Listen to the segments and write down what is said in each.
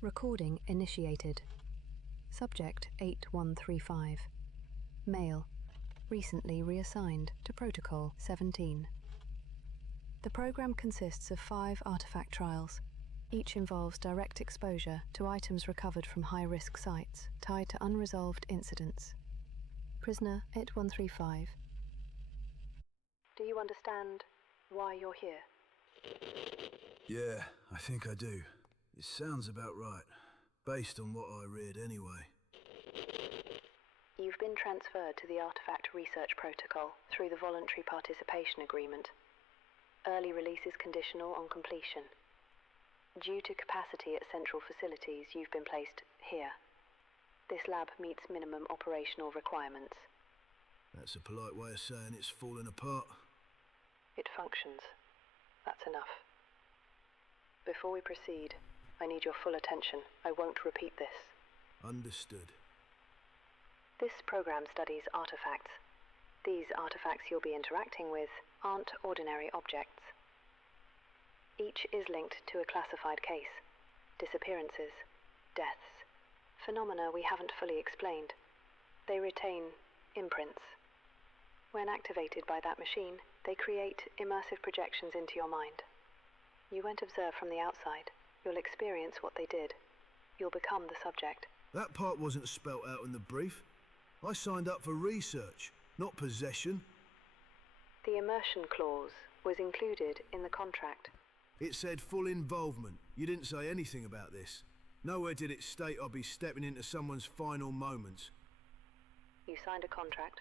Recording initiated. Subject 8135. Male. Recently reassigned to Protocol 17. The program consists of 5 artifact trials. Each involves direct exposure to items recovered from high-risk sites tied to unresolved incidents. Prisoner 8135. Do you understand why you're here? Yeah, I think I do. It sounds about right, based on what I read anyway. You've been transferred to the Artifact Research Protocol through the Voluntary Participation Agreement. Early release is conditional on completion. Due to capacity at central facilities, you've been placed here. This lab meets minimum operational requirements. That's a polite way of saying it's falling apart. It functions. That's enough. Before we proceed, I need your full attention. I won't repeat this. Understood. This program studies artifacts. These artifacts you'll be interacting with aren't ordinary objects. Each is linked to a classified case. Disappearances, deaths, phenomena we haven't fully explained. They retain imprints. When activated by that machine, they create immersive projections into your mind. You won't observe from the outside. You'll experience what they did. You'll become the subject. That part wasn't spelt out in the brief. I signed up for research, not possession. The immersion clause was included in the contract. It said full involvement. You didn't say anything about this. Nowhere did it state I'd be stepping into someone's final moments. You signed a contract.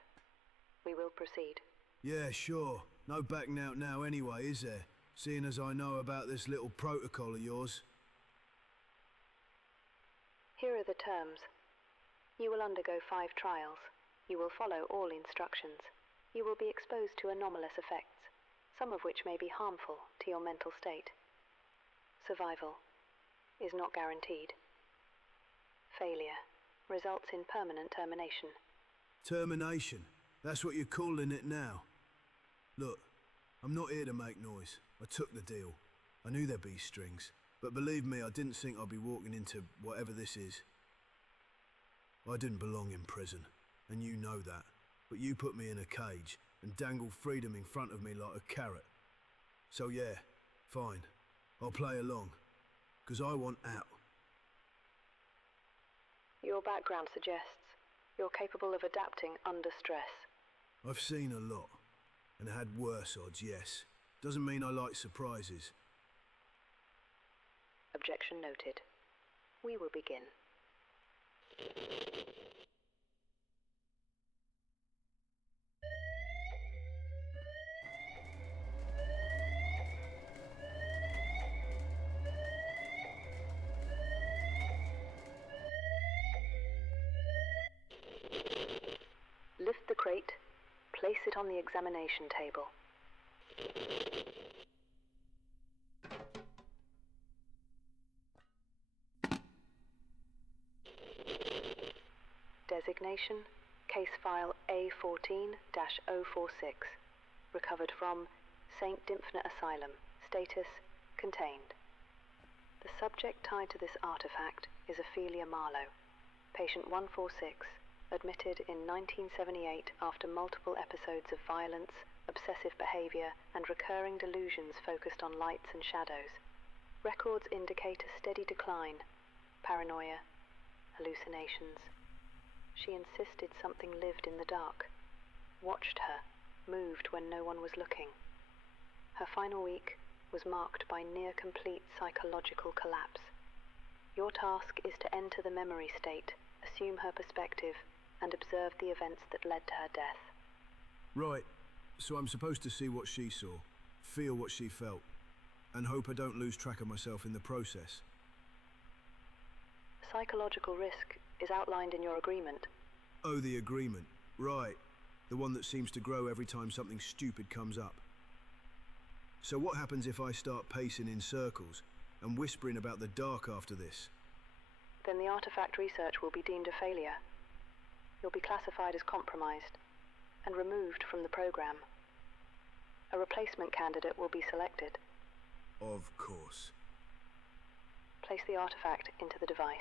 We will proceed. Yeah, sure. No backing out now anyway, is there? Seeing as I know about this little protocol of yours. Here are the terms. You will undergo 5 trials. You will follow all instructions. You will be exposed to anomalous effects, some of which may be harmful to your mental state. Survival is not guaranteed. Failure results in permanent termination. Termination? That's what you're calling it now? Look, I'm not here to make noise. I took the deal. I knew there'd be strings. But believe me, I didn't think I'd be walking into whatever this is. I didn't belong in prison, and you know that. But you put me in a cage and dangled freedom in front of me like a carrot. So yeah, fine. I'll play along. 'Cause I want out. Your background suggests you're capable of adapting under stress. I've seen a lot, and had worse odds, yes. Doesn't mean I like surprises. Objection noted. We will begin. Lift the crate, place it on the examination table. Designation, case file A14-046, recovered from St. Dymphna Asylum, status contained. The subject tied to this artifact is Ophelia Marlowe, patient 146, admitted in 1978 after multiple episodes of violence, obsessive behavior, and recurring delusions focused on lights and shadows. Records indicate a steady decline, paranoia, hallucinations. She insisted something lived in the dark, watched her, moved when no one was looking. Her final week was marked by near-complete psychological collapse. Your task is to enter the memory state, assume her perspective, and observe the events that led to her death. Right, so I'm supposed to see what she saw, feel what she felt, and hope I don't lose track of myself in the process. Psychological risk is outlined in your agreement. Oh, the agreement. Right. The one that seems to grow every time something stupid comes up. So what happens if I start pacing in circles and whispering about the dark after this? Then the artifact research will be deemed a failure. You'll be classified as compromised and removed from the program. A replacement candidate will be selected. Of course. Place the artifact into the device.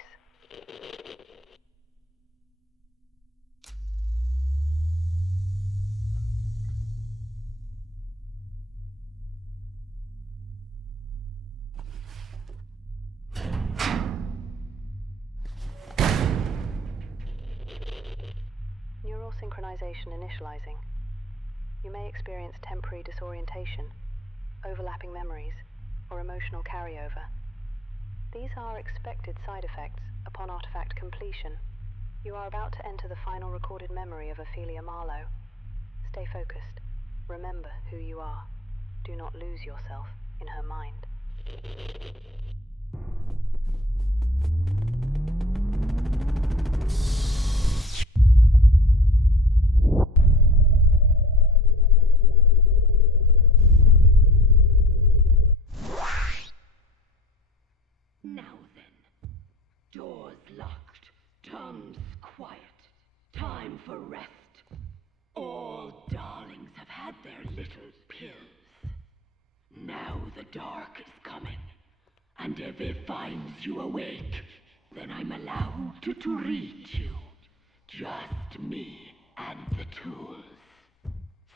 Neural synchronization initializing. You may experience temporary disorientation, overlapping memories, or emotional carryover. These are expected side effects upon artifact completion. You are about to enter the final recorded memory of Ophelia Marlowe. Stay focused. Remember who you are. Do not lose yourself in her mind. Now then, doors locked, tongues quiet, time for rest. All darlings have had their little pills. Now the dark is coming, and if it finds you awake, then I'm allowed to treat you. Just me and the tools.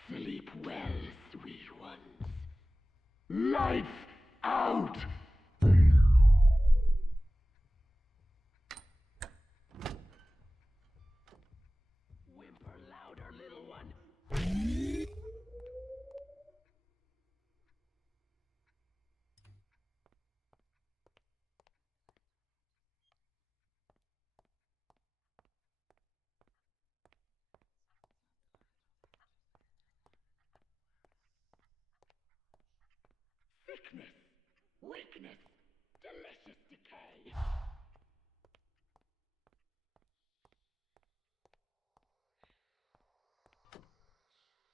Sleep well, sweet ones. Lights out! Whimper louder, little one. Sickness, weakness, delicious decay.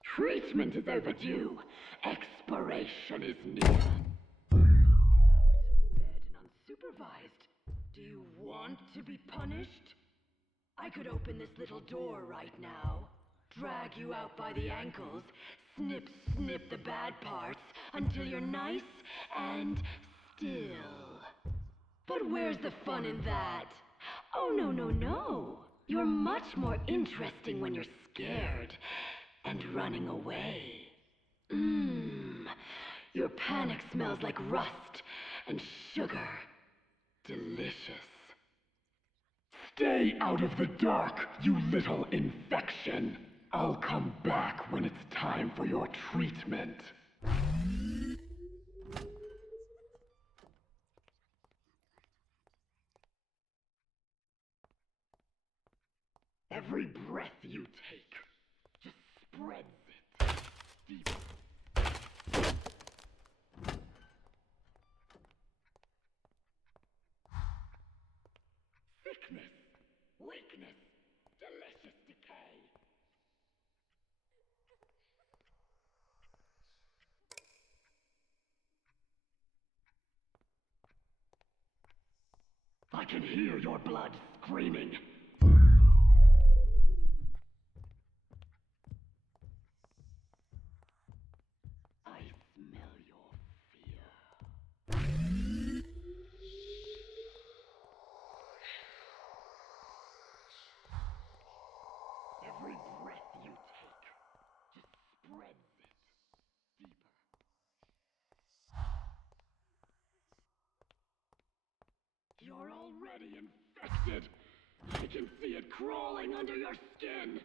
Treatment is overdue. Expiration is near. Out of bed and unsupervised. Do you want to be punished? I could open this little door right now, drag you out by the ankles, snip, snip the bad parts until you're nice and still. But where's the fun in that? Oh, no, no, no. You're much more interesting when you're scared and running away. Your panic smells like rust and sugar. Delicious. Stay out of the dark, you little infection. I'll come back when it's time for your treatment. Every breath you take just spreads it deeper. Sickness, weakness, delicious decay. I can hear your blood screaming. I smell your fear. Every breath you take just spreads it deeper. You're already infected. I can see it crawling under your skin.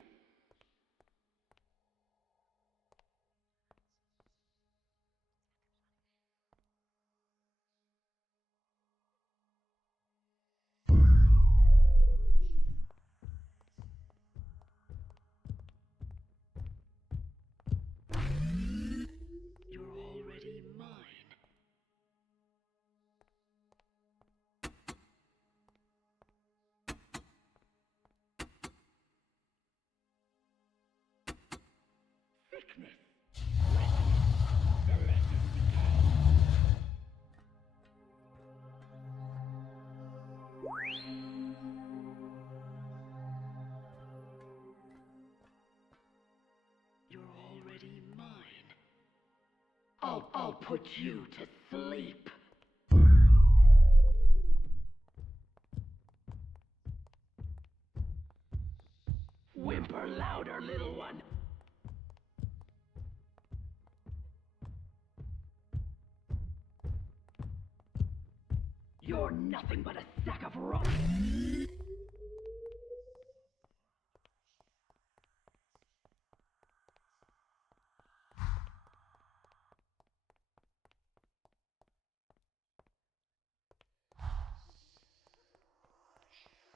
You're already mine. Sickness. Delicious decay. You're already mine. I'll put you to sleep. little one. You're nothing but a sack of rocks.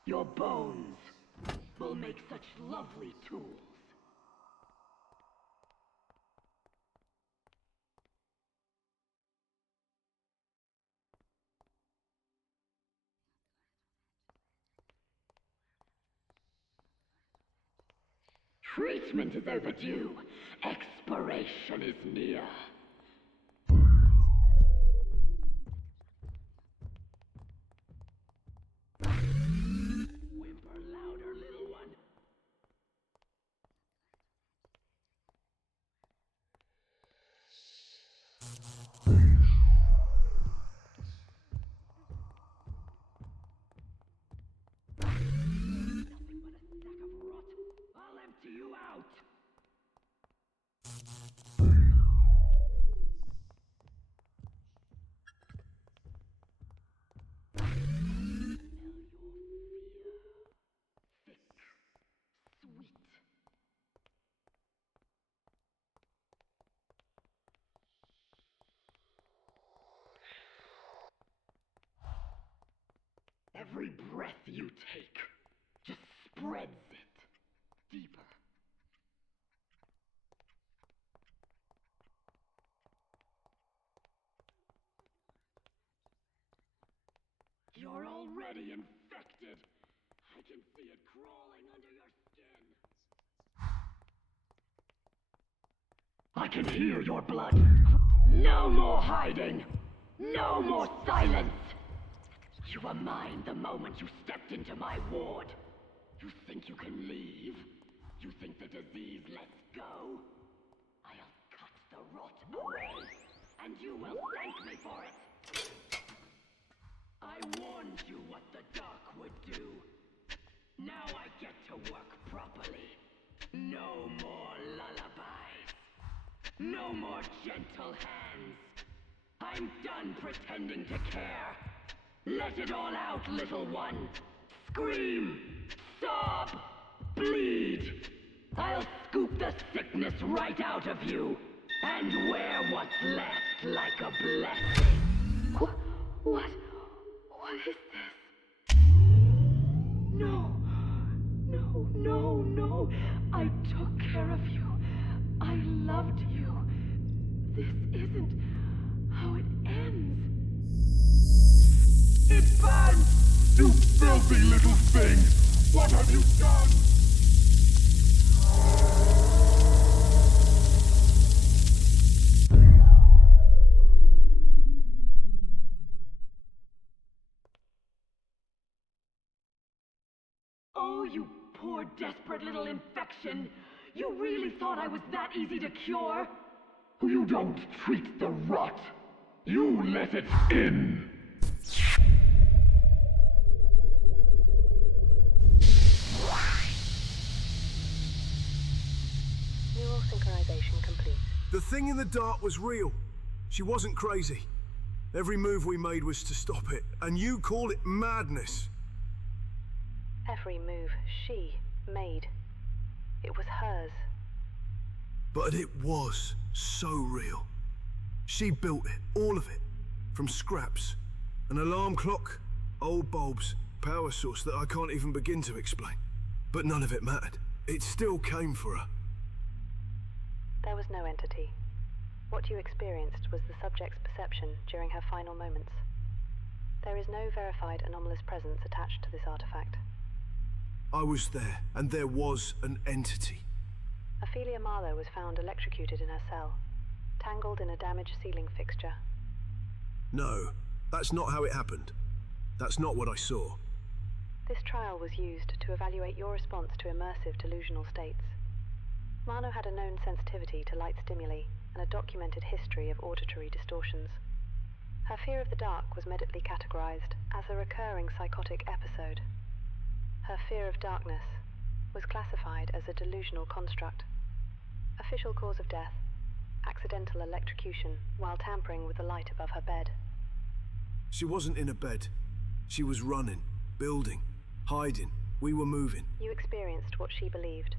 Your bones will make such lovely tools. Treatment is overdue. Expiration is near. Whimper louder, little one. Nothing but a sack of rot. I'll empty you out. Every breath you take just spreads it deeper. You're already infected. I can see it crawling under your skin. I can hear your blood. No more hiding. No more silence. You were mine the moment you stepped into my ward. You think you can leave? You think the disease lets go? I'll cut the rot away, and you will thank me for it. I warned you what the dark would do. Now I get to work properly. No more lullabies. No more gentle hands. I'm done pretending to care. Let it all out, little one. Scream, sob, bleed. I'll scoop the sickness right out of you and wear what's left like a blessing. What is this? No, no. I took care of you. I loved you. This isn't how it ends. It burns! You filthy little thing! What have you done? Oh, you poor, desperate little infection! You really thought I was that easy to cure? You don't treat the rot. You let it in. Neural synchronization complete. The thing in the dark was real. She wasn't crazy. Every move we made was to stop it, and you call it madness. Every move she made. It was hers. But it was so real. She built it, all of it, from scraps. An alarm clock, old bulbs, power source that I can't even begin to explain. But none of it mattered. It still came for her. There was no entity. What you experienced was the subject's perception during her final moments. There is no verified anomalous presence attached to this artifact. I was there, and there was an entity. Ophelia Marlowe was found electrocuted in her cell, tangled in a damaged ceiling fixture. No, that's not how it happened. That's not what I saw. This trial was used to evaluate your response to immersive delusional states. Marlowe had a known sensitivity to light stimuli and a documented history of auditory distortions. Her fear of the dark was medically categorized as a recurring psychotic episode. Her fear of darkness was classified as a delusional construct. Official cause of death: accidental electrocution while tampering with the light above her bed. She wasn't in a bed. She was running, building, hiding. We were moving. You experienced what she believed,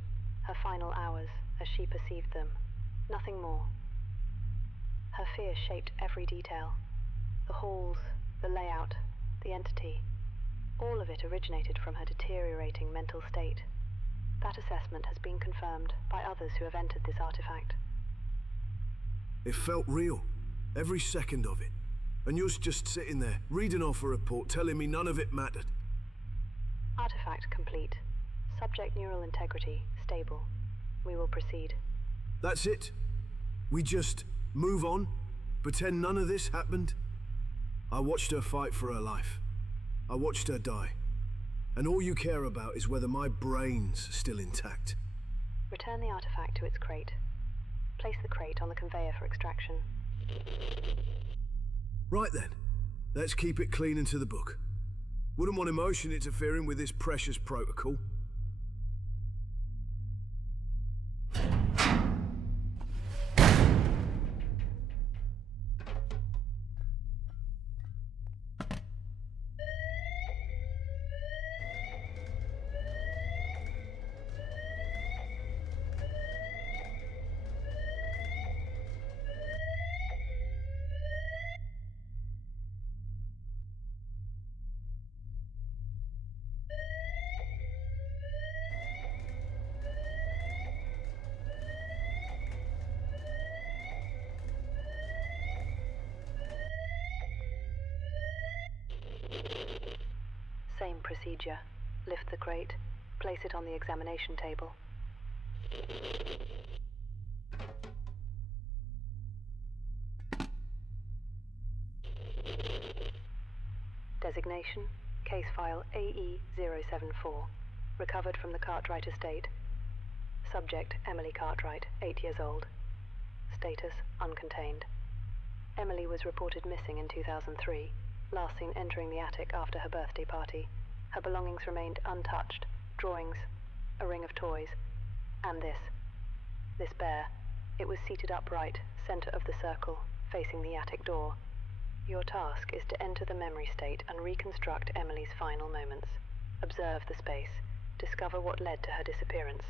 her final hours as she perceived them. Nothing more. Her fear shaped every detail. The halls, the layout, the entity. All of it originated from her deteriorating mental state. That assessment has been confirmed by others who have entered this artifact. It felt real. Every second of it. And you're just sitting there, reading off a report, telling me none of it mattered. Artifact complete. Subject neural integrity stable. We will proceed. That's it? We just move on? Pretend none of this happened? I watched her fight for her life. I watched her die. And all you care about is whether my brain's still intact. Return the artifact to its crate. Place the crate on the conveyor for extraction. Right then. Let's keep it clean into the book. Wouldn't want emotion interfering with this precious protocol. Same procedure. Lift the crate, place it on the examination table. Designation: Case File AE-074. Recovered from the Cartwright estate. Subject: Emily Cartwright, 8 years old. Status: uncontained. Emily was reported missing in 2003, last seen entering the attic after her birthday party. Her belongings remained untouched: drawings, a ring of toys, and this. This bear. It was seated upright, center of the circle, facing the attic door. Your task is to enter the memory state and reconstruct Emily's final moments. Observe the space. Discover what led to her disappearance.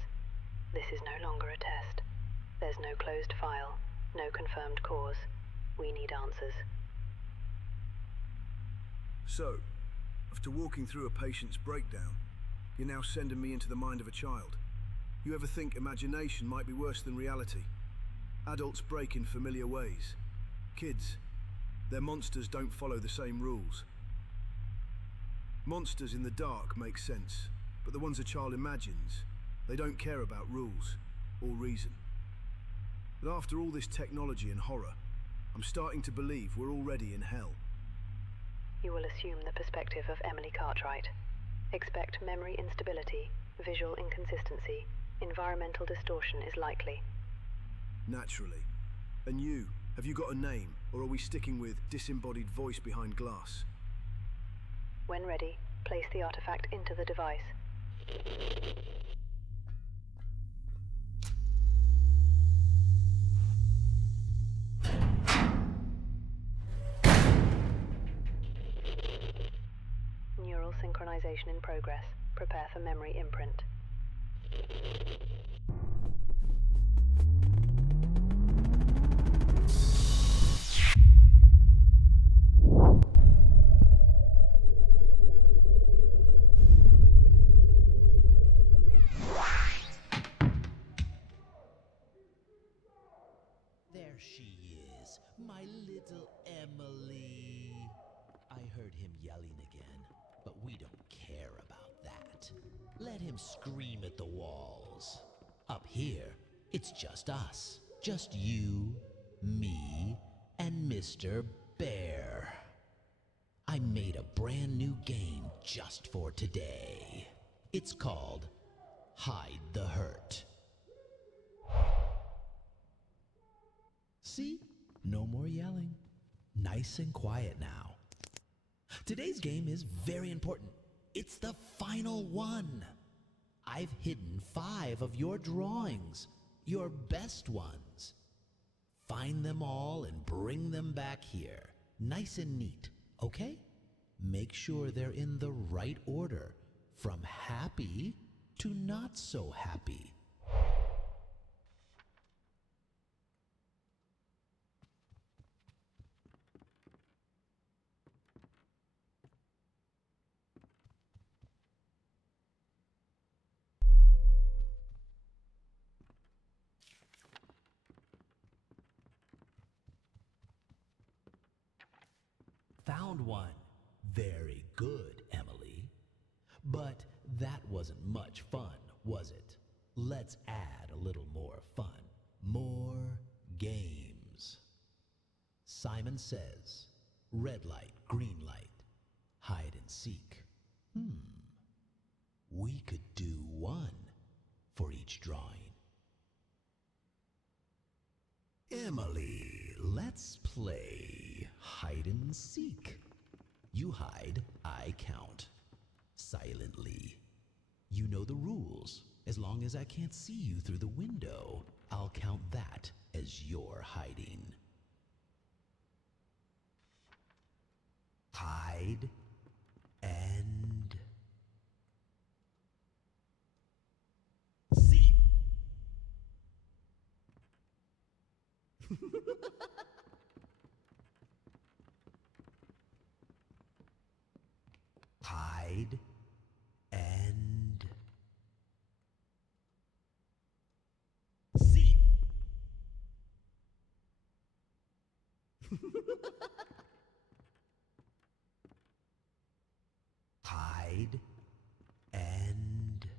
This is no longer a test. There's no closed file, no confirmed cause. We need answers. So, after walking through a patient's breakdown, you're now sending me into the mind of a child. You ever think imagination might be worse than reality? Adults break in familiar ways. Kids, their monsters don't follow the same rules. Monsters in the dark make sense, but the ones a child imagines, they don't care about rules or reason. But after all this technology and horror, I'm starting to believe we're already in hell. You will assume the perspective of Emily Cartwright. Expect memory instability, visual inconsistency, environmental distortion is likely. Naturally. And you, have you got a name, or are we sticking with disembodied voice behind glass? When ready, place the artifact into the device. Neural synchronization in progress. Prepare for memory imprint. There she is, my little Emily. I heard him yelling again, but we don't care about that. Let him scream at the walls. Up here, it's just us. Just you, me, and Mr. Bear. I made a brand new game just for today. It's called Hide the Hurt. See? No more yelling. Nice and quiet now. Today's game is very important. It's the final one. I've hidden 5 of your drawings, your best ones. Find them all and bring them back here, nice and neat, okay? Make sure they're in the right order, from happy to not so happy. Found one. Very good, Emily. But that wasn't much fun, was it? Let's add a little more fun. More games. Simon says, red light, green light, hide and seek. We could do 1 for each drawing. Emily, let's play hide and seek. You hide, I count. Silently. You know the rules. As long as I can't see you through the window, I'll count that as your hiding. Hide and seek. Hide and seek. Hide and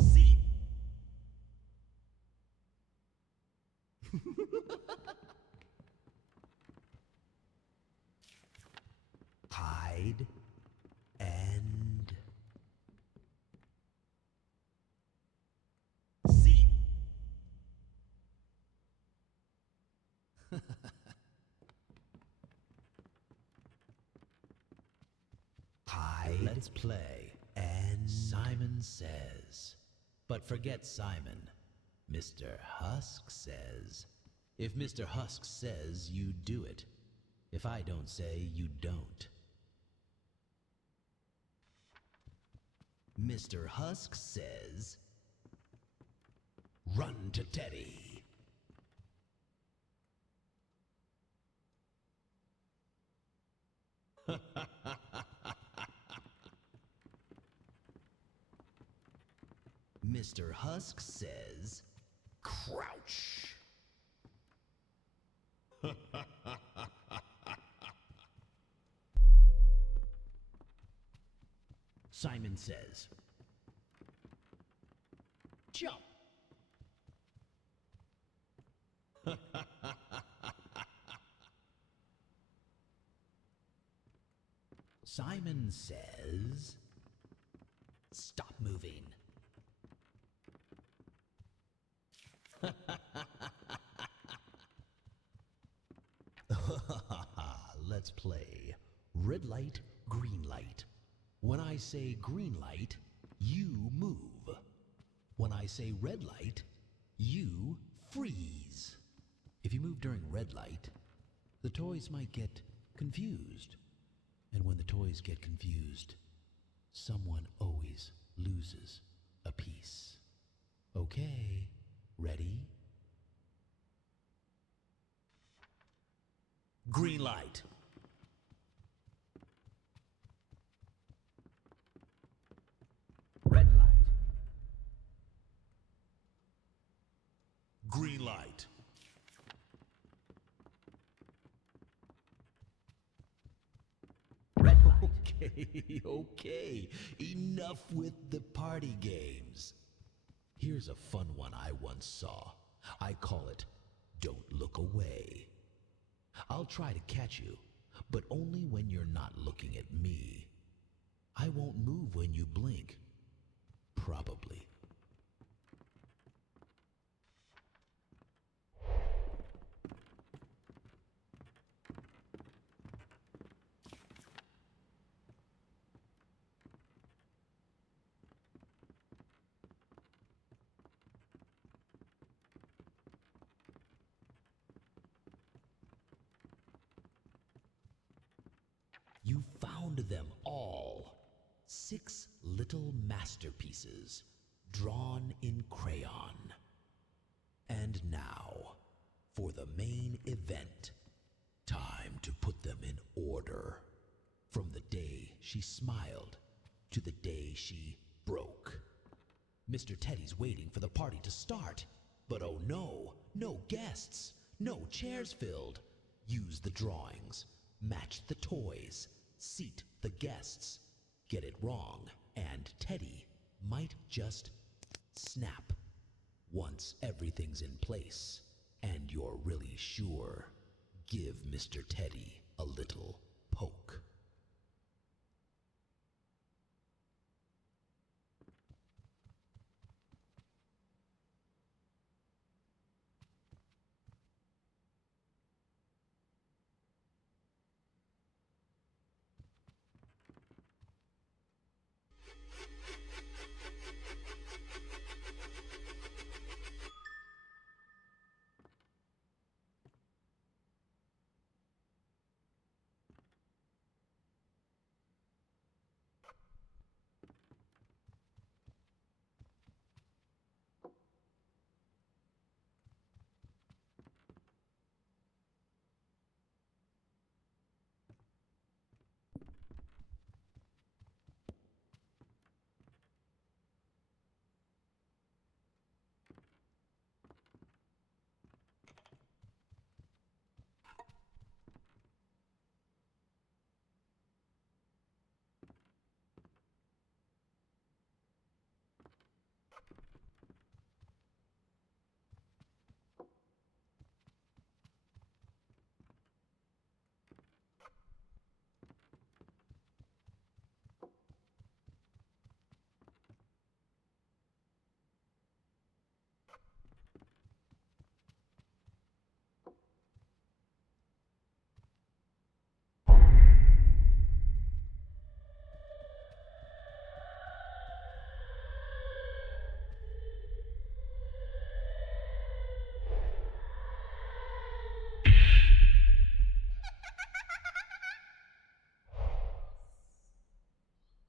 seek. Hide and seek. Hide. Let's play. And Simon says. But forget Simon. Mr. Husk says. If Mr. Husk says, you do it. If I don't say, you don't. Mr. Husk says, run to Teddy. Mr. Husk says, crouch. Simon says, jump. Simon says, stop moving. Let's play red light, green light. When I say green light, you move. When I say red light, you freeze. If you move during red light, the toys might get confused. And when the toys get confused, someone always loses a piece. Okay, ready? Green light. Red light. Green light. Red light. Okay. Enough with the party games. Here's a fun one I once saw. I call it Don't Look Away. I'll try to catch you, but only when you're not looking at me. I won't move when you blink. Probably. found them all. 6 little masterpieces, drawn in crayon. And now, for the main event. Time to put them in order. From the day she smiled to the day she broke. Mr. Teddy's waiting for the party to start. But oh no, no guests, no chairs filled. Use the drawings, match the toys, seat the guests. Get it wrong, and Teddy might just snap. Once everything's in place, and you're really sure, give Mr. Teddy a little poke.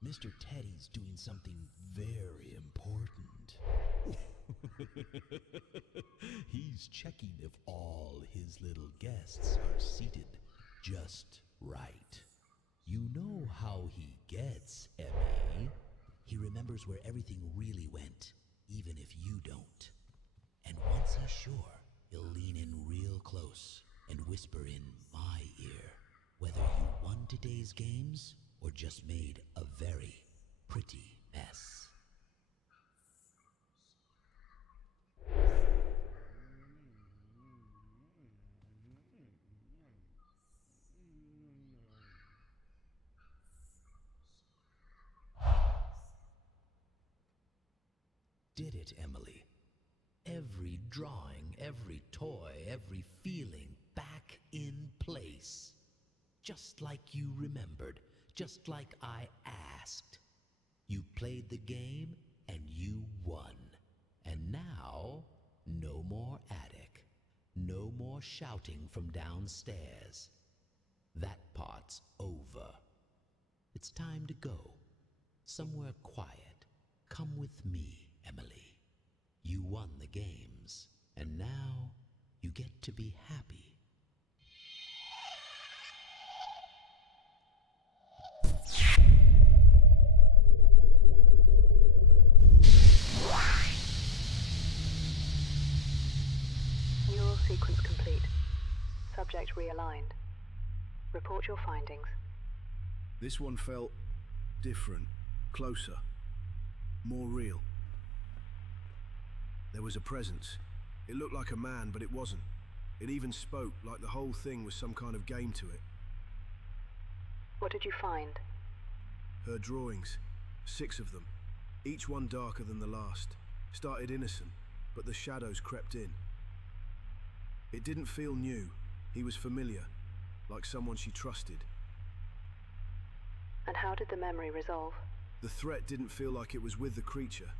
Mr. Teddy's doing something very important. He's checking if all his little guests are seated just right. You know how he gets, Emmy. He remembers where everything really went, even if you don't. And once he's sure, he'll lean in real close and whisper in my ear, whether you won today's games or just made a very pretty mess. Did it, Emily? Every drawing, every toy, every feeling back in place. Just like you remembered, just like I asked. You played the game and you won. And now, no more attic. No more shouting from downstairs. That part's over. It's time to go. Somewhere quiet. Come with me, Emily. You won the games, and now you get to be happy. Neural sequence complete. Subject realigned. Report your findings. This one felt different, closer, more real. There was a presence. It looked like a man, but it wasn't. It even spoke, like the whole thing was some kind of game to it. What did you find? Her drawings, 6 of them, each one darker than the last. Started innocent, but the shadows crept in. It didn't feel new. He was familiar, like someone she trusted. And how did the memory resolve? The threat didn't feel like it was with the creature.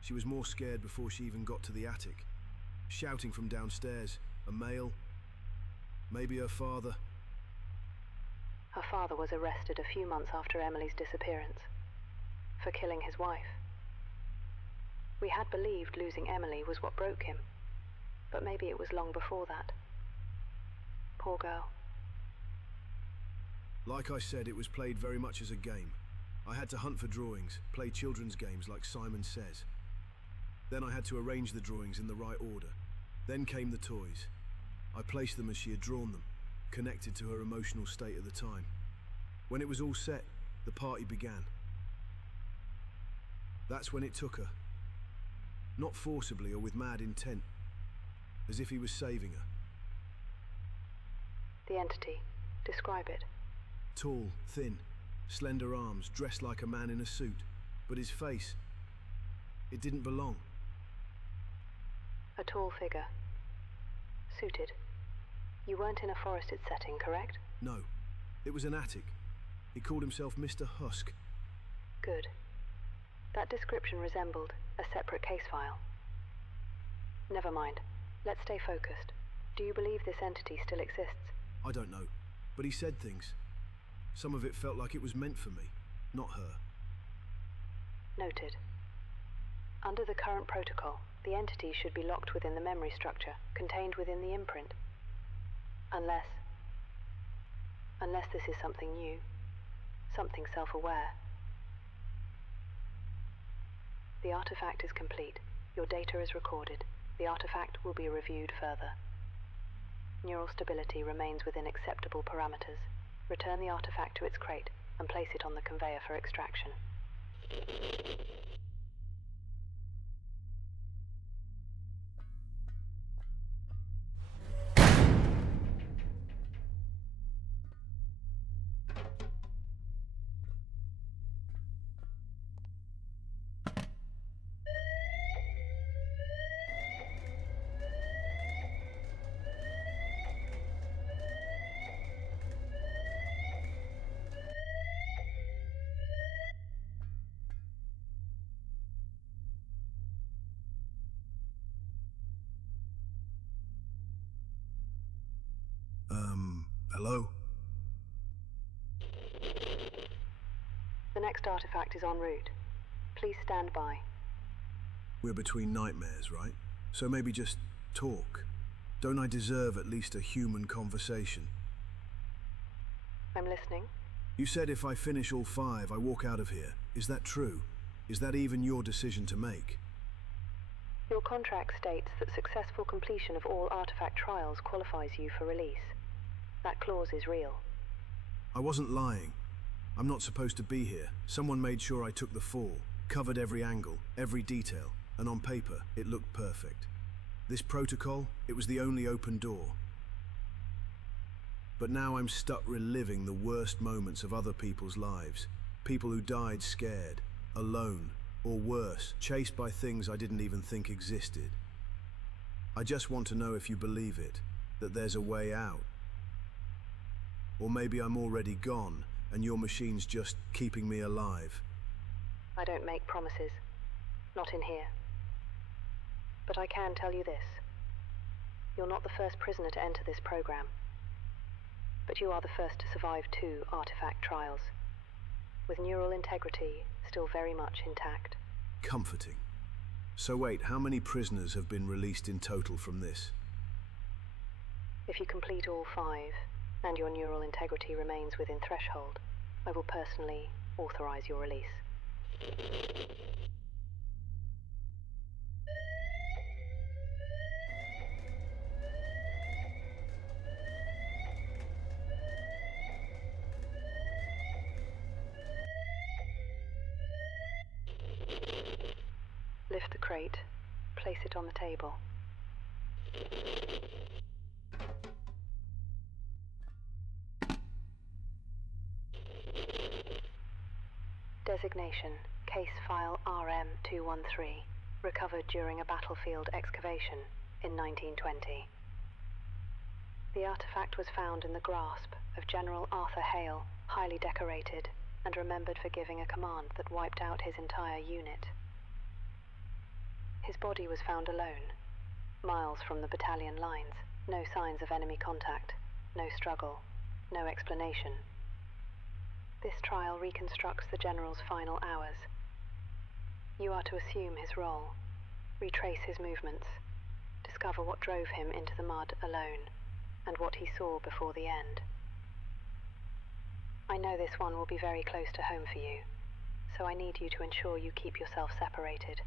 She was more scared before she even got to the attic. Shouting from downstairs, a male, maybe her father. Her father was arrested a few months after Emily's disappearance for killing his wife. We had believed losing Emily was what broke him, but maybe it was long before that. Poor girl. Like I said, it was played very much as a game. I had to hunt for drawings, play children's games like Simon Says. Then I had to arrange the drawings in the right order. Then came the toys. I placed them as she had drawn them, connected to her emotional state at the time. When it was all set, the party began. That's when it took her. Not forcibly or with mad intent, as if he was saving her. The entity. Describe it. Tall, thin, slender arms, dressed like a man in a suit, but his face, it didn't belong. A tall figure. Suited. You weren't in a forested setting, correct? No, it was an attic. He called himself Mr. Husk. Good. That description resembled a separate case file. Never mind. Let's stay focused. Do you believe this entity still exists? I don't know, but he said things. Some of it felt like it was meant for me, not her. Noted. Under the current protocol, the entity should be locked within the memory structure, contained within the imprint. Unless this is something new, something self-aware. The artifact is complete. Your data is recorded. The artifact will be reviewed further. Neural stability remains within acceptable parameters. Return the artifact to its crate and place it on the conveyor for extraction. Hello? The next artifact is en route. Please stand by. We're between nightmares, right? So maybe just talk. Don't I deserve at least a human conversation? I'm listening. You said if I finish all 5, I walk out of here. Is that true? Is that even your decision to make? Your contract states that successful completion of all artifact trials qualifies you for release. That clause is real. I wasn't lying. I'm not supposed to be here. Someone made sure I took the fall, covered every angle, every detail, and on paper, it looked perfect. This protocol, it was the only open door. But now I'm stuck reliving the worst moments of other people's lives. People who died scared, alone, or worse, chased by things I didn't even think existed. I just want to know if you believe it, that there's a way out. Or maybe I'm already gone, and your machine's just keeping me alive. I don't make promises. Not in here. But I can tell you this. You're not the first prisoner to enter this program. But you are the first to survive 2 artifact trials, with neural integrity still very much intact. Comforting. So wait, how many prisoners have been released in total from this? If you complete all 5, and your neural integrity remains within threshold, I will personally authorize your release. Lift the crate, place it on the table. Designation, case file RM-213, recovered during a battlefield excavation in 1920. The artifact was found in the grasp of General Arthur Hale, highly decorated, and remembered for giving a command that wiped out his entire unit. His body was found alone, miles from the battalion lines. No signs of enemy contact, no struggle, no explanation, This trial reconstructs the General's final hours. You are to assume his role, retrace his movements, discover what drove him into the mud alone, and what he saw before the end. I know this one will be very close to home for you, so I need you to ensure you keep yourself separated,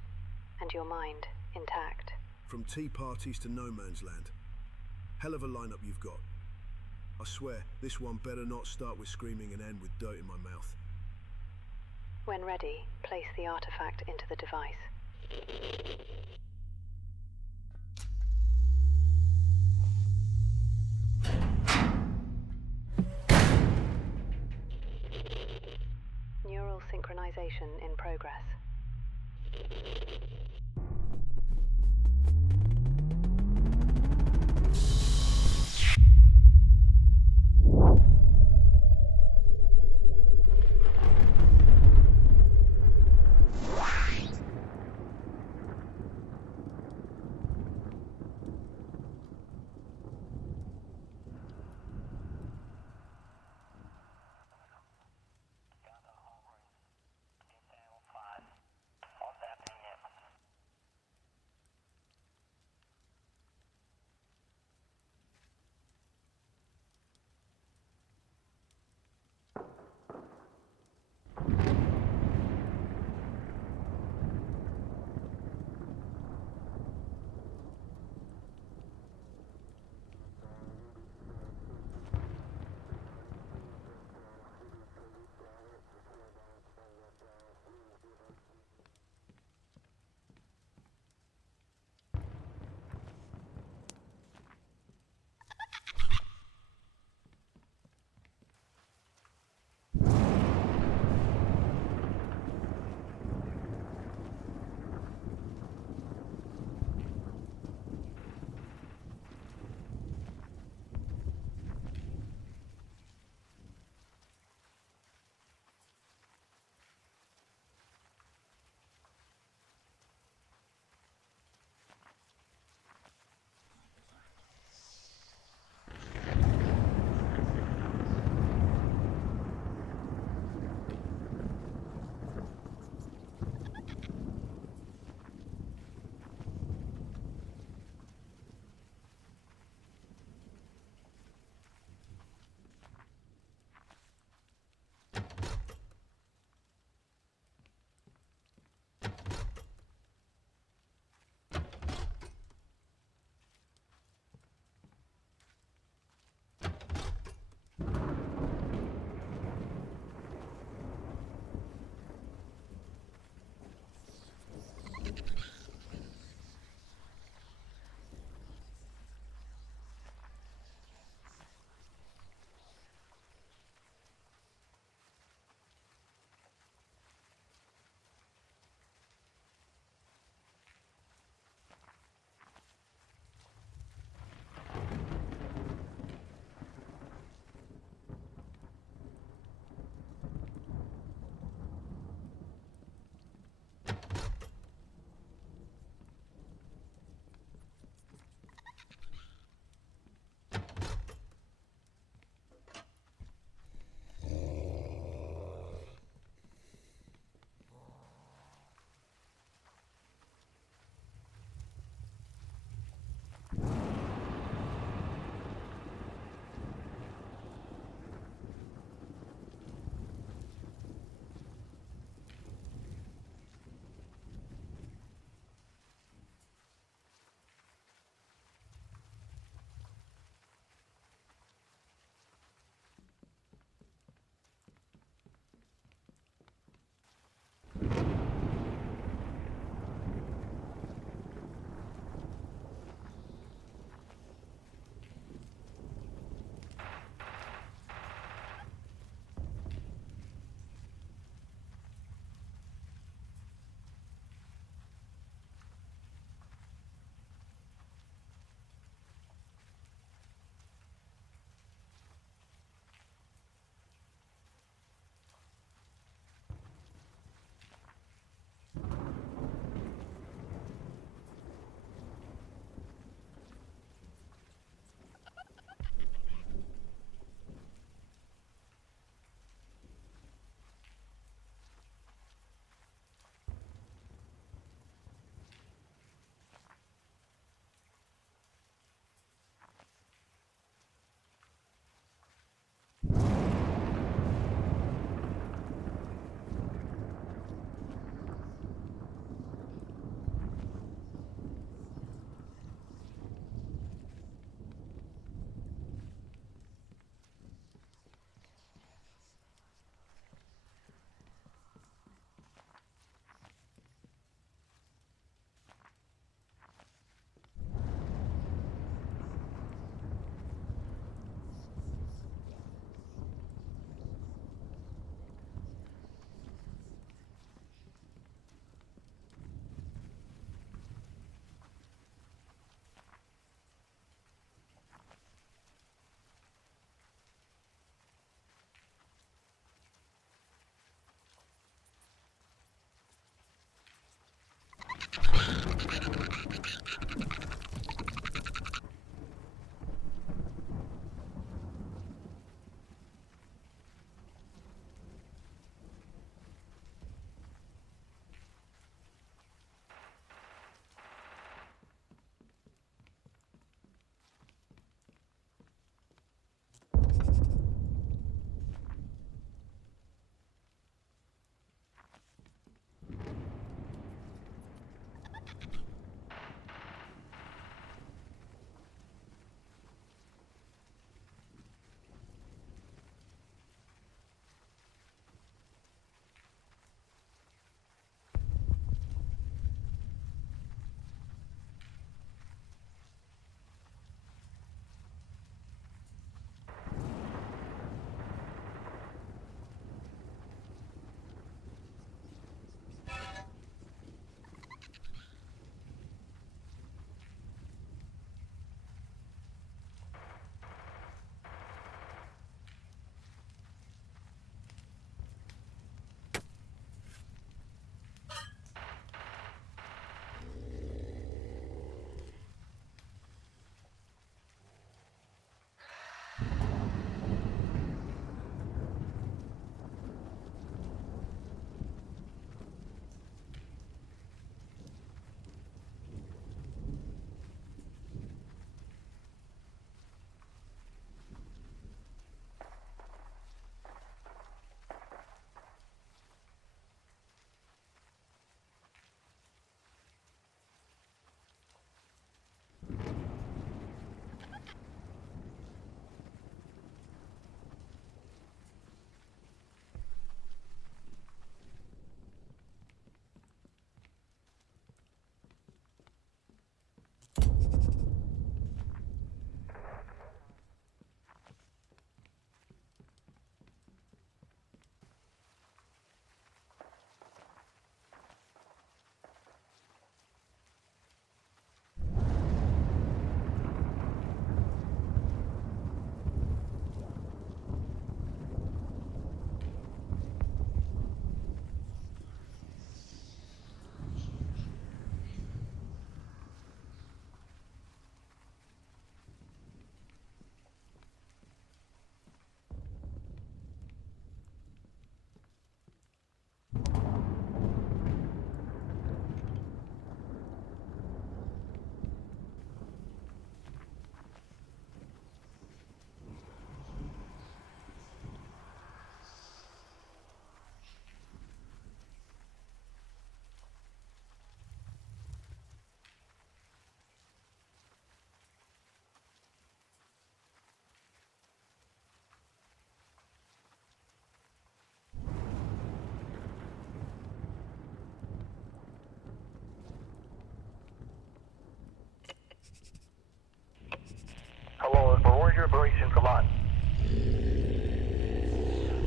and your mind intact. From tea parties to no man's land. Hell of a lineup you've got. I swear, this one better not start with screaming and end with dirt in my mouth. When ready, place the artifact into the device. Neural synchronization in progress.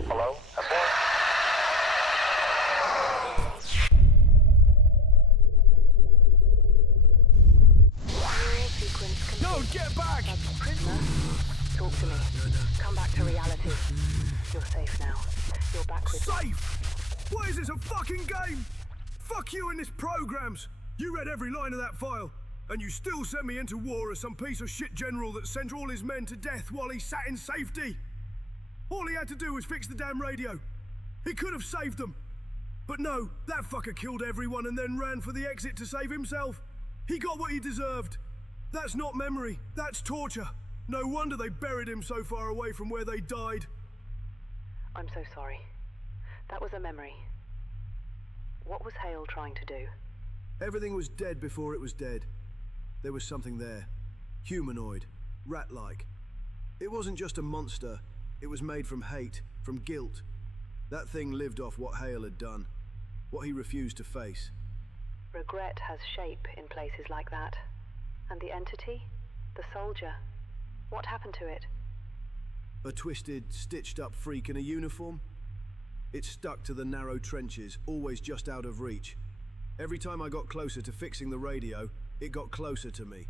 Hello? Abort? Neural sequence complete. No, get back! Prisoner, talk to me. Come back to reality. You're safe now. You're back with me. Safe! What is this, a fucking game? Fuck you and this programs! You read every line of that file, and you still sent me into war as some piece of shit general that sent all his men to death while he sat in safety. All he had to do was fix the damn radio. He could have saved them. But no, that fucker killed everyone and then ran for the exit to save himself. He got what he deserved. That's not memory, that's torture. No wonder they buried him so far away from where they died. I'm so sorry. That was a memory. What was Hale trying to do? Everything was dead before it was dead. There was something there. Humanoid. Rat-like. It wasn't just a monster. It was made from hate, from guilt. That thing lived off what Hale had done. What he refused to face. Regret has shape in places like that. And the entity? The soldier? What happened to it? A twisted, stitched-up freak in a uniform? It stuck to the narrow trenches, always just out of reach. Every time I got closer to fixing the radio, it got closer to me.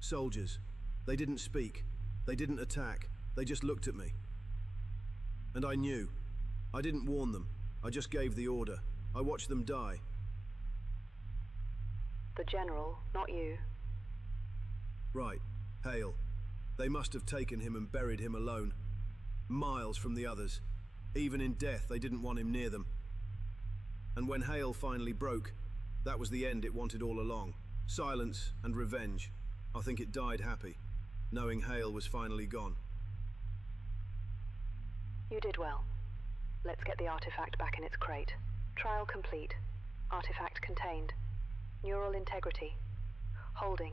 Soldiers. They didn't speak. They didn't attack. They just looked at me. And I knew. I didn't warn them. I just gave the order. I watched them die. The general, not you. Right. Hale. They must have taken him and buried him alone. Miles from the others. Even in death, they didn't want him near them. And when Hale finally broke, that was the end it wanted all along. Silence and revenge. I think it died happy, knowing Hale was finally gone. You did well. Let's get the artifact back in its crate. Trial complete. Artifact contained. Neural integrity. Holding.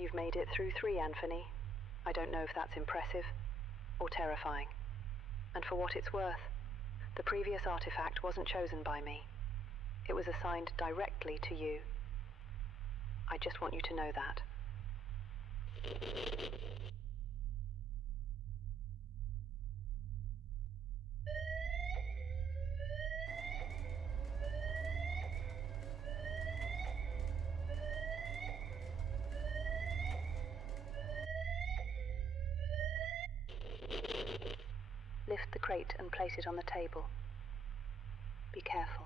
You've made it through 3, Anthony. I don't know if that's impressive or terrifying. And for what it's worth, the previous artifact wasn't chosen by me. It was assigned directly to you. I just want you to know that. Lift the crate and place it on the table. Be careful.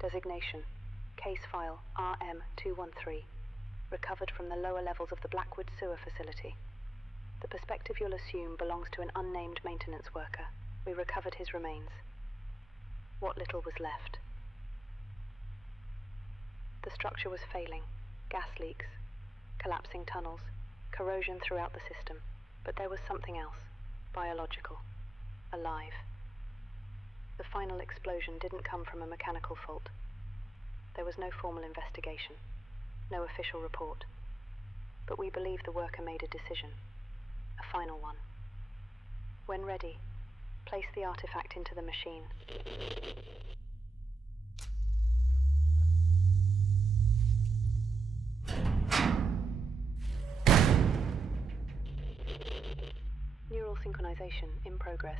Designation: Case file RM213. Recovered from the lower levels of the Blackwood sewer facility. The perspective you'll assume belongs to an unnamed maintenance worker. We recovered his remains. What little was left. The structure was failing. Gas leaks, collapsing tunnels, corrosion throughout the system. But there was something else. Biological. Alive. The final explosion didn't come from a mechanical fault. There was no formal investigation. No official report. But we believe the worker made a decision. A final one. When ready, place the artifact into the machine. Neural synchronization in progress.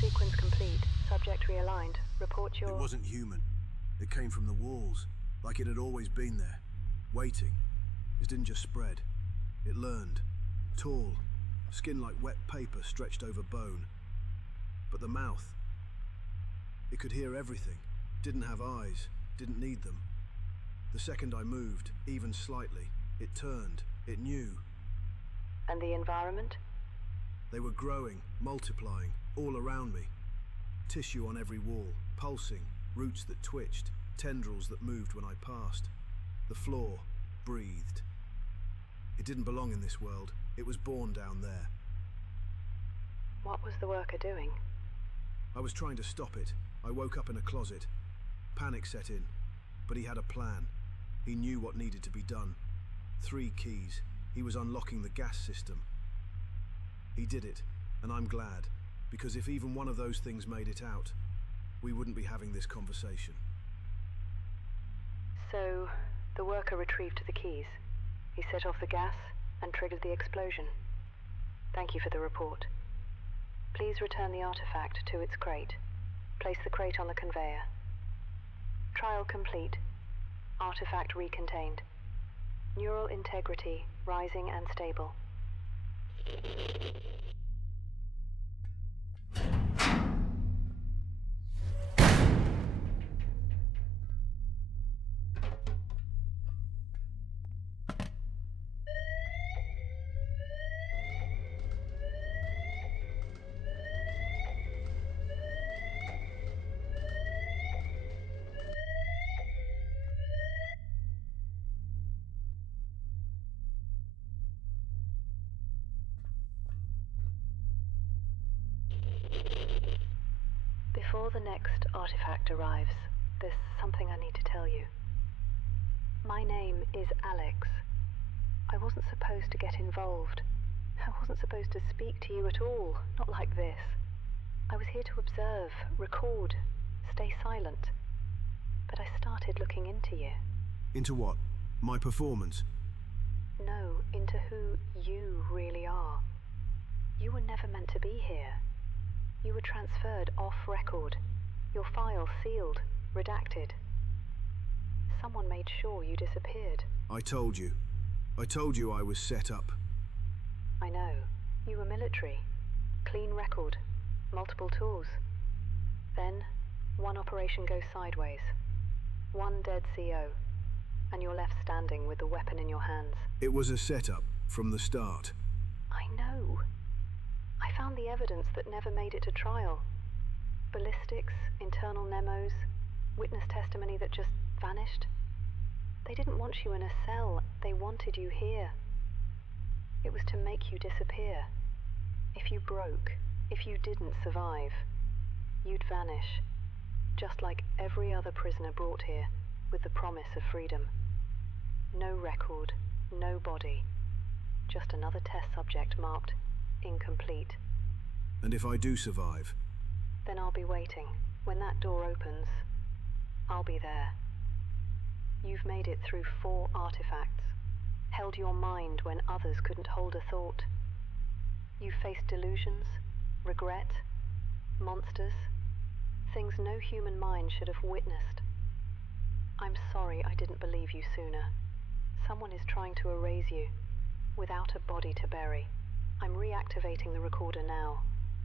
sequence complete. Subject realigned. Report your... It wasn't human. It came from the walls, like it had always been there, waiting. It didn't just spread. It learned. Tall, skin like wet paper stretched over bone. But the mouth... It could hear everything. Didn't have eyes. Didn't need them. The second I moved, even slightly, it turned. It knew. And the environment? They were growing, multiplying, all around me. Tissue on every wall, pulsing, roots that twitched, tendrils that moved when I passed. The floor breathed. It didn't belong in this world. It was born down there. What was the worker doing? I was trying to stop it. I woke up in a closet. Panic set in. But he had a plan. He knew what needed to be done. 3 keys. He was unlocking the gas system. He did it, and I'm glad, because if even one of those things made it out, we wouldn't be having this conversation. So, the worker retrieved the keys. He set off the gas and triggered the explosion. Thank you for the report. Please return the artifact to its crate. Place the crate on the conveyor. Trial complete. Artifact recontained. Neural integrity rising and stable. Before the next artifact arrives, there's something I need to tell you. My name is Alex. I wasn't supposed to get involved. I wasn't supposed to speak to you at all, not like this. I was here to observe, record, stay silent. But I started looking into you. Into what? My performance? No, into who you really are. You were never meant to be here. You were transferred off record. Your file sealed, redacted. Someone made sure you disappeared. I told you. I told you I was set up. I know. You were military. Clean record. Multiple tools. Then, one operation goes sideways. One dead CO. And you're left standing with the weapon in your hands. It was a setup from the start. I know. I found the evidence that never made it to trial. Ballistics, internal memos, witness testimony that just vanished. They didn't want you in a cell. They wanted you here. It was to make you disappear. If you broke, if you didn't survive, you'd vanish. Just like every other prisoner brought here with the promise of freedom. No record, no body. Just another test subject marked incomplete. And if I do survive? Then I'll be waiting. When that door opens, I'll be there. You've made it through 4 artifacts. Held your mind when others couldn't hold a thought. You faced delusions, regret, monsters, things no human mind should have witnessed. I'm sorry I didn't believe you sooner. Someone is trying to erase you, without a body to bury. I'm reactivating the recorder now.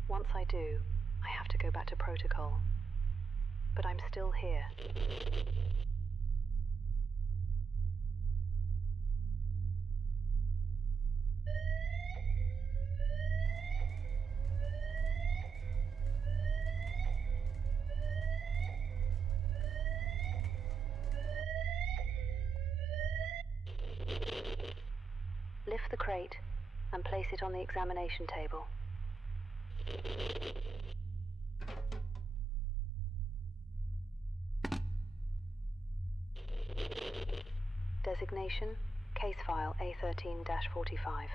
Once I do, I have to go back to protocol. But I'm still here. Lift the crate and place it on the examination table. Designation, case file A13-45.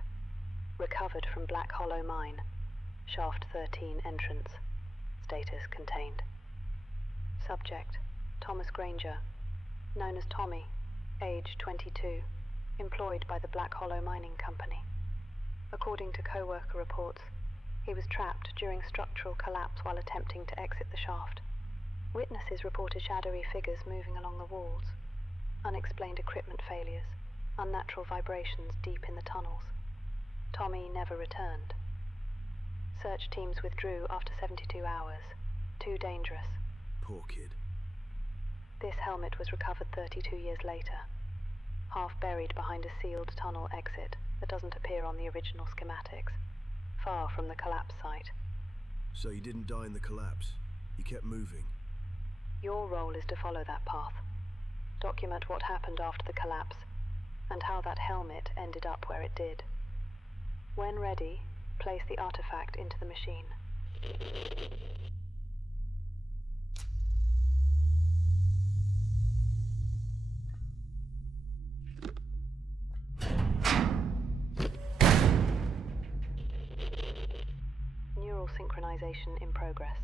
Recovered from Black Hollow Mine. Shaft 13 entrance. Status contained. Subject, Thomas Granger. Known as Tommy. Age 22. Employed by the Black Hollow Mining Company. According to co-worker reports, He was trapped during structural collapse while attempting to exit the shaft. Witnesses reported shadowy figures moving along the walls, unexplained equipment failures, unnatural vibrations deep in the tunnels. Tommy never returned. Search teams withdrew after 72 hours. Too dangerous. Poor kid. This helmet was recovered 32 years later, half buried behind a sealed tunnel exit that doesn't appear on the original schematics, far from the collapse site. So you didn't die in the collapse. You kept moving. Your role is to follow that path. Document what happened after the collapse, and how that helmet ended up where it did. When ready, place the artifact into the machine. Neural synchronization in progress.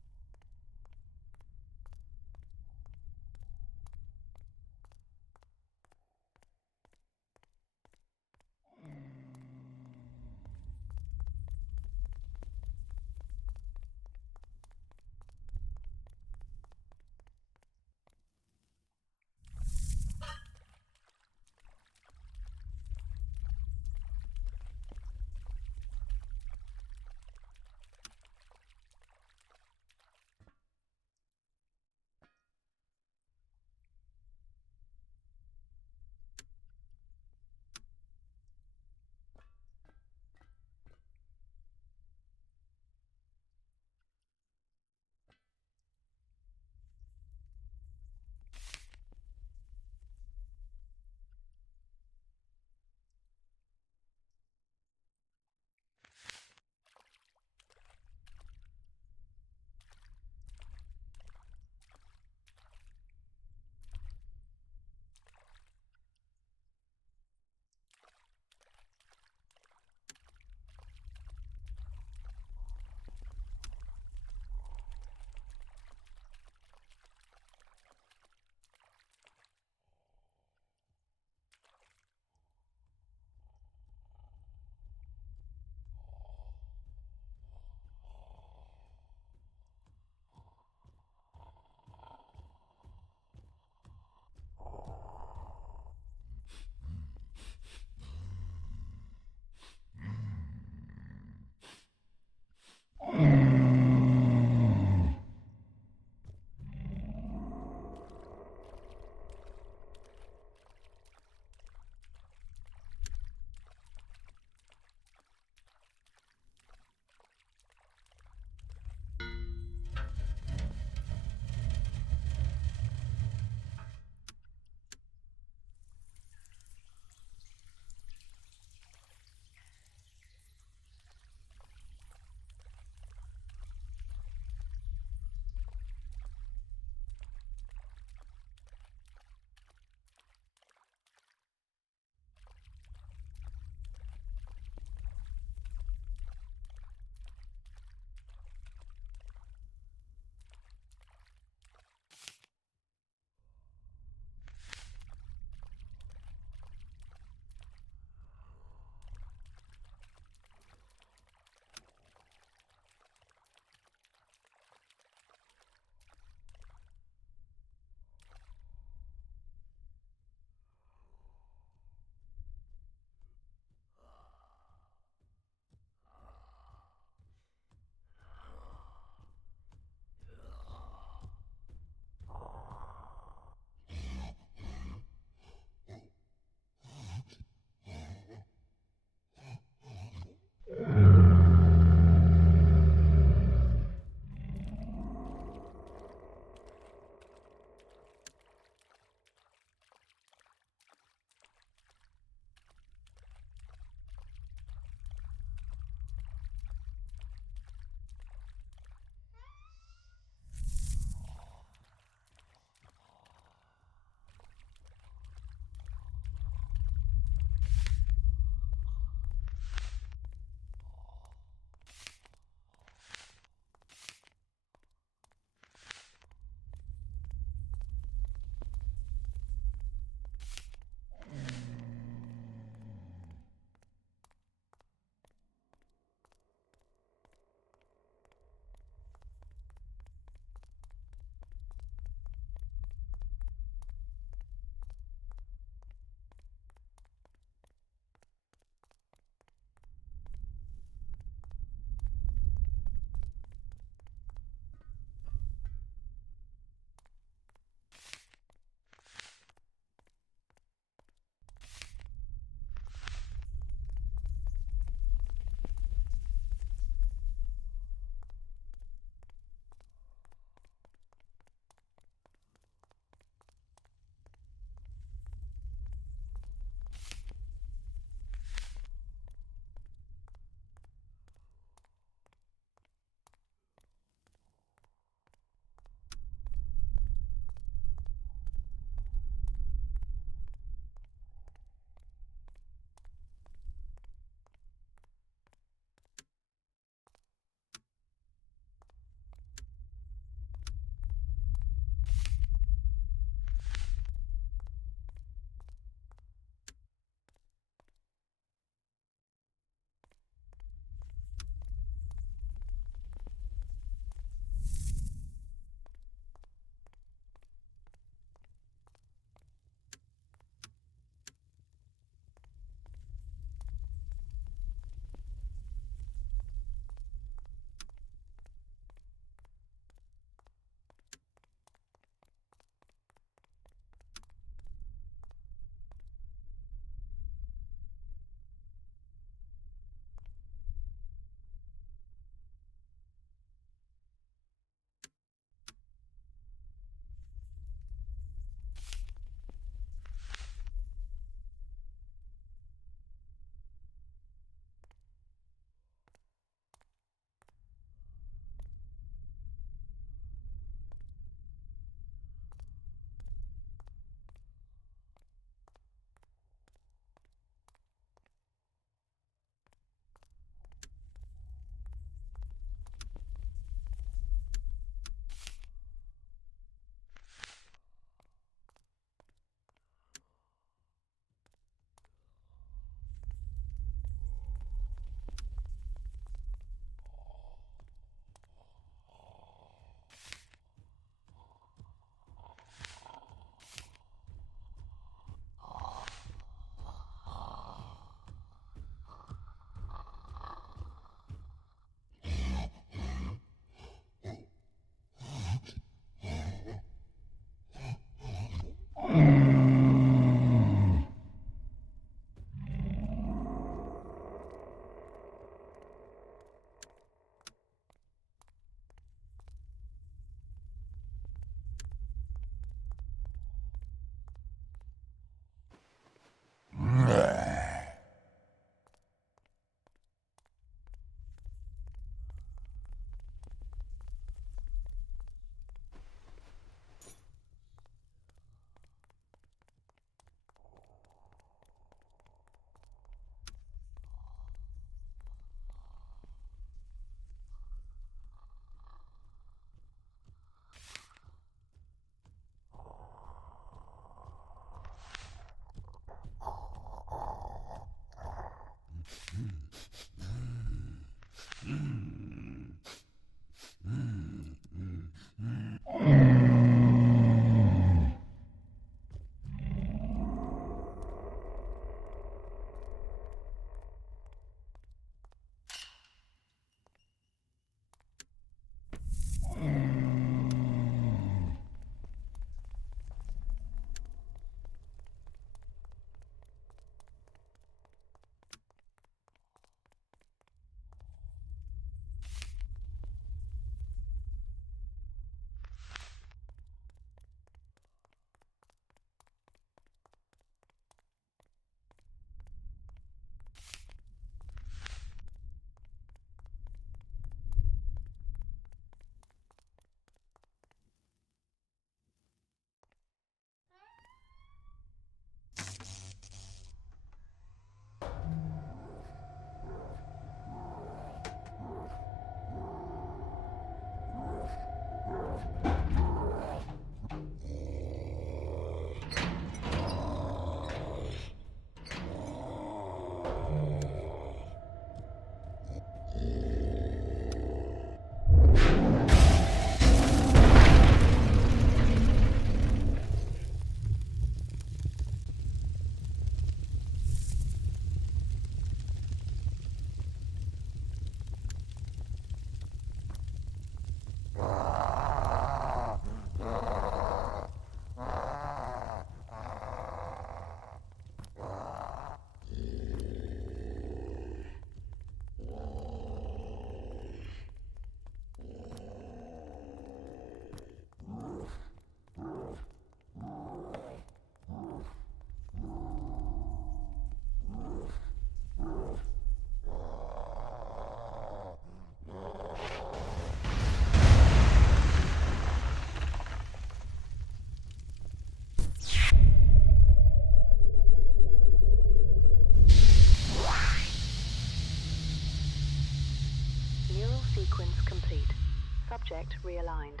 Subject realigned.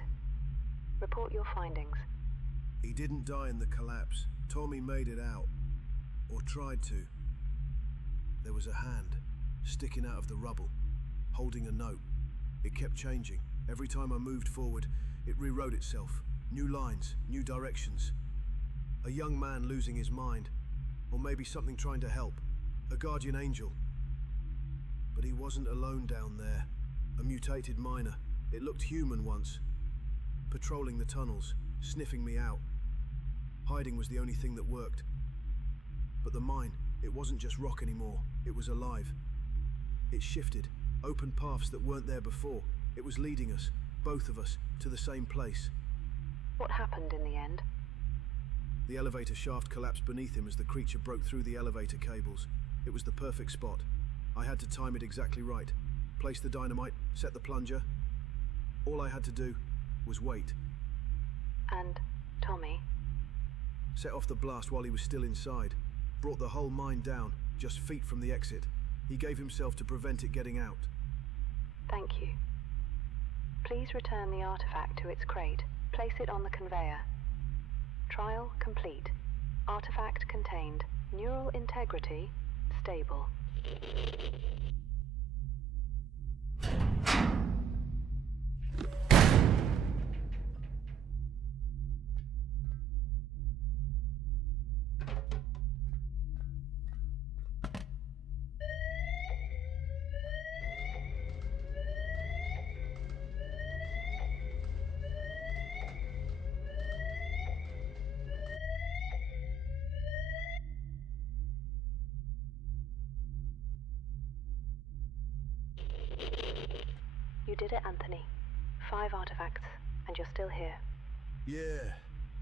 Report your findings. He didn't die in the collapse. Tommy made it out. Or tried to. There was a hand sticking out of the rubble, holding a note. It kept changing. Every time I moved forward, it rewrote itself. New lines, new directions. A young man losing his mind. Or maybe something trying to help. A guardian angel. But he wasn't alone down there. A mutated miner. It looked human once. Patrolling the tunnels, sniffing me out. Hiding was the only thing that worked. But the mine, it wasn't just rock anymore. It was alive. It shifted, opened paths that weren't there before. It was leading us, both of us, to the same place. What happened in the end? The elevator shaft collapsed beneath him as the creature broke through the elevator cables. It was the perfect spot. I had to time it exactly right. Place the dynamite, set the plunger. All I had to do was wait. And Tommy? Set off the blast while he was still inside. Brought the whole mine down, just feet from the exit. He gave himself to prevent it getting out. Thank you. Please return the artifact to its crate. Place it on the conveyor. Trial complete. Artifact contained. Neural integrity stable. You did it, Anthony. 5 artifacts, and you're still here. Yeah,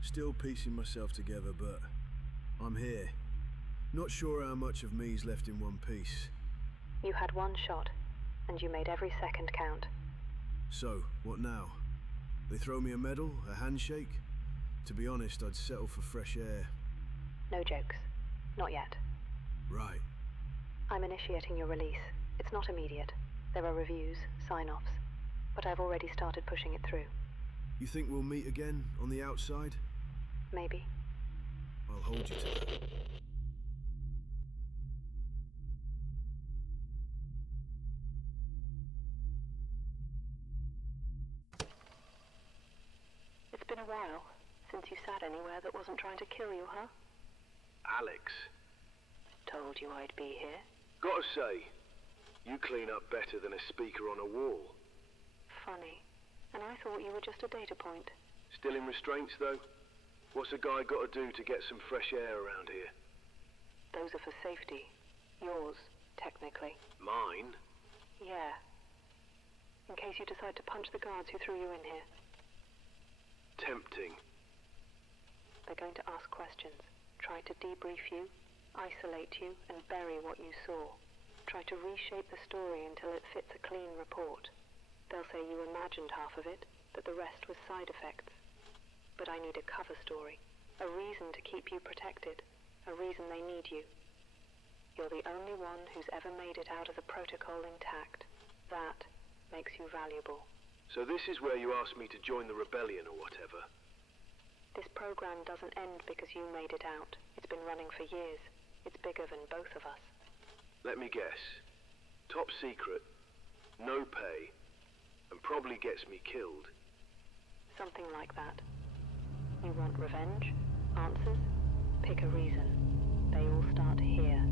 still piecing myself together, but I'm here. Not sure how much of me's left in one piece. You had 1 shot, and you made every second count. So, what now? They throw me a medal, a handshake? To be honest, I'd settle for fresh air. No jokes. Not yet. Right. I'm initiating your release. It's not immediate. There are reviews, sign-offs. But I've already started pushing it through. You think we'll meet again, on the outside? Maybe. I'll hold you to that. It's been a while since you sat anywhere that wasn't trying to kill you, huh? Alex. Told you I'd be here. Gotta say, you clean up better than a speaker on a wall. Funny. And I thought you were just a data point. Still in restraints, though? What's a guy gotta do to get some fresh air around here? Those are for safety. Yours, technically. Mine? Yeah. In case you decide to punch the guards who threw you in here. Tempting. They're going to ask questions. Try to debrief you, isolate you, and bury what you saw. Try to reshape the story until it fits a clean report. They'll say you imagined half of it, that the rest was side effects. But I need a cover story, a reason to keep you protected, a reason they need you. You're the only one who's ever made it out of the protocol intact. That makes you valuable. So this is where you asked me to join the rebellion or whatever? This program doesn't end because you made it out. It's been running for years. It's bigger than both of us. Let me guess. Top secret, no pay, and probably gets me killed. Something like that. You want revenge? Answers? Pick a reason. They all start here.